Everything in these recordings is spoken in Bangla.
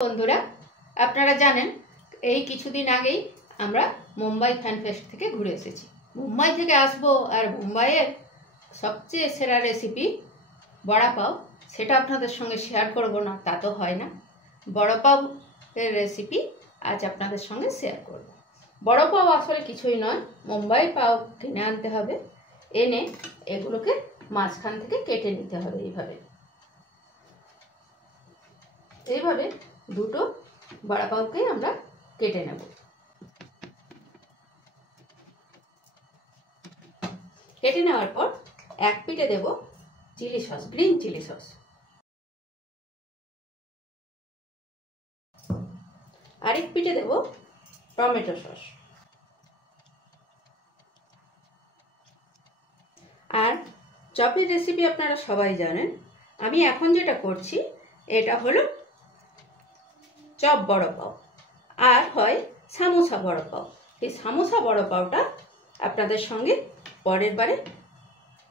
বন্ধুরা, আপনারা জানেন এই কিছুদিন আগেই আমরা মুম্বাই ফ্যান ফেস্ট থেকে ঘুরে এসেছি। মুম্বাই থেকে আসবো আর মুম্বাইয়ের সবচেয়ে সেরা রেসিপি বড়া পাও, সেটা আপনাদের সঙ্গে শেয়ার করব না তা তো হয় না। বড়া পাও এর রেসিপি আজ আপনাদের সঙ্গে শেয়ার করব। বড়া পাও আসলে কিছুই নয়, মুম্বাই পাও কিনে আনতে হবে, এনে এগুলোকে মাঝখান থেকে কেটে নিতে হবে। এইভাবে দুটো বড়া পাওকে আমরা কেটে নেব। কেটে নেওয়ার পর এক পিঠে দেব chilli sauce, green chilli sauce. আরেক পিঠে দেব টমেটো সস। আর চপের রেসিপি আপনারা সবাই জানেন, আমি এখন যেটা করছি এটা হলো চপ বড়া পাও, আর হয় সামোসা বড়া পাও। এই সামোসা বড়া পাওটা আপনাদের সঙ্গে পরের বারে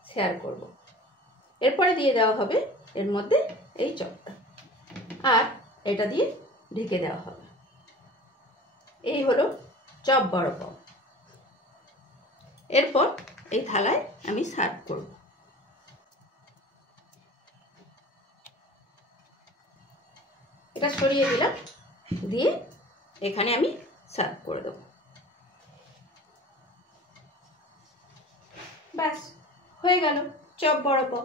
শেয়ার করব। এরপরে দিয়ে দেওয়া হবে এর মধ্যে এই চপটা, আর এটা দিয়ে ঢেকে দেওয়া হবে। এই হলো চপ বড়া পাও। এরপর এই থালায় আমি সার্ভ করব। এটা সরিয়ে দিলাম, দিয়ে এখানে আমি সার্ভ করে দেব। ব্যাস হয়ে গেল চপ বড়া পাও।